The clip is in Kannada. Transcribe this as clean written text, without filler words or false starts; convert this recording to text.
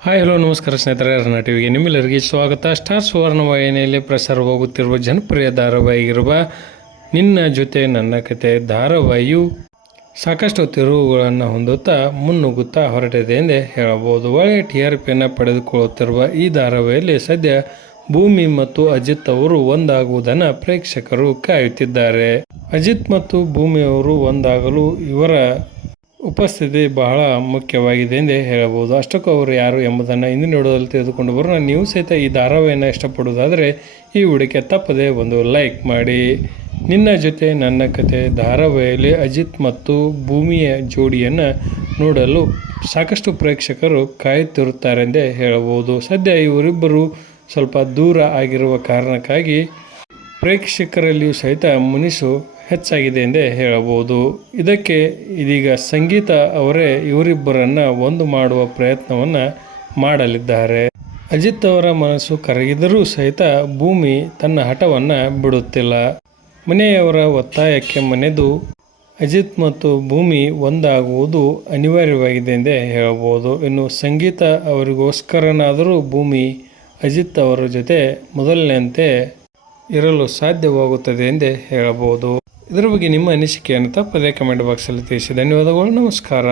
ಹಾಯ್ ಹಲೋ ನಮಸ್ಕಾರ ಸ್ನೇಹಿತರೆ, ರನ್ನ ಟಿವಿಗೆ ನಿಮ್ಮೆಲ್ಲರಿಗೆ ಸ್ವಾಗತ. ಸ್ಟಾರ್ ಸುವರ್ಣವಾಹಿನಿಯಲ್ಲಿ ಪ್ರಸಾರವಾಗುತ್ತಿರುವ ಜನಪ್ರಿಯ ಧಾರಾವಾಹಿಗಿರುವ ನಿನ್ನ ಜೊತೆ ನನ್ನ ಕತೆ ಧಾರಾವಾಹಿಯು ಸಾಕಷ್ಟು ತಿರುವುಗಳನ್ನು ಹೊಂದುತ್ತಾ ಮುನ್ನುಗ್ಗುತ್ತಾ ಹೊರಟಿದೆ ಎಂದೇ ಹೇಳಬಹುದು. ಒಳ್ಳೆಯ TRPಯನ್ನು ಪಡೆದುಕೊಳ್ಳುತ್ತಿರುವ ಈ ಧಾರಾವಾಹಿಯಲ್ಲಿ ಸದ್ಯ ಭೂಮಿ ಮತ್ತು ಅಜಿತ್ ಅವರು ಒಂದಾಗುವುದನ್ನು ಪ್ರೇಕ್ಷಕರು ಕಾಯುತ್ತಿದ್ದಾರೆ. ಅಜಿತ್ ಮತ್ತು ಭೂಮಿ ಅವರು ಒಂದಾಗಲು ಇವರ ಉಪಸ್ಥಿತಿ ಬಹಳ ಮುಖ್ಯವಾಗಿದೆ ಎಂದೇ ಹೇಳಬಹುದು. ಅಷ್ಟಕ್ಕೂ ಅವರು ಯಾರು ಎಂಬುದನ್ನು ಇಂದಿನ ವಿಡಿಯೋದಲ್ಲಿ ತಿಳಿದುಕೊಂಡು ಬರೋಣ. ನೀವು ಸಹಿತ ಈ ಧಾರಾವಾಹಿಯನ್ನು ಇಷ್ಟಪಡುವುದಾದರೆ ಈ ವಿಡಿಯೋಕ್ಕೆ ತಪ್ಪದೆ ಒಂದು ಲೈಕ್ ಮಾಡಿ. ನಿನ್ನ ಜೊತೆ ನನ್ನ ಕತೆ ಧಾರಾವಾಹಿಯಲ್ಲಿ ಅಜಿತ್ ಮತ್ತು ಭೂಮಿಯ ಜೋಡಿಯನ್ನು ನೋಡಲು ಸಾಕಷ್ಟು ಪ್ರೇಕ್ಷಕರು ಕಾಯುತ್ತಿರುತ್ತಾರೆಂದೇ ಹೇಳಬಹುದು. ಸದ್ಯ ಇವರಿಬ್ಬರು ಸ್ವಲ್ಪ ದೂರ ಆಗಿರುವ ಕಾರಣಕ್ಕಾಗಿ ಪ್ರೇಕ್ಷಕರಲ್ಲಿಯೂ ಸಹಿತ ಮುನಿಸು ಹೆಚ್ಚಾಗಿದೆ ಎಂದೇ ಹೇಳಬಹುದು. ಇದಕ್ಕೆ ಇದೀಗ ಸಂಗೀತ ಅವರೇ ಇವರಿಬ್ಬರನ್ನು ಒಂದು ಮಾಡುವ ಪ್ರಯತ್ನವನ್ನು ಮಾಡಲಿದ್ದಾರೆ. ಅಜಿತ್ ಅವರ ಮನಸ್ಸು ಕರಗಿದರೂ ಸಹಿತ ಭೂಮಿ ತನ್ನ ಹಠವನ್ನು ಬಿಡುತ್ತಿಲ್ಲ. ಮನೆಯವರ ಒತ್ತಾಯಕ್ಕೆ ಮನೆದು ಅಜಿತ್ ಮತ್ತು ಭೂಮಿ ಒಂದಾಗುವುದು ಅನಿವಾರ್ಯವಾಗಿದೆ ಎಂದೇ ಹೇಳಬಹುದು. ಇನ್ನು ಸಂಗೀತ ಅವರಿಗೋಸ್ಕರನಾದರೂ ಭೂಮಿ ಅಜಿತ್ ಅವರ ಜೊತೆ ಮೊದಲಿನಂತೆ ಇರಲು ಸಾಧ್ಯವಾಗುತ್ತದೆ ಎಂದೇ ಹೇಳಬಹುದು. ಇದರ ಬಗ್ಗೆ ನಿಮ್ಮ ಅನಿಸಿಕೆಯನ್ನು ತಪ್ಪದೇ ಕಮೆಂಟ್ ಬಾಕ್ಸಲ್ಲಿ ತಿಳಿಸಿ. ಧನ್ಯವಾದಗಳು. ನಮಸ್ಕಾರ.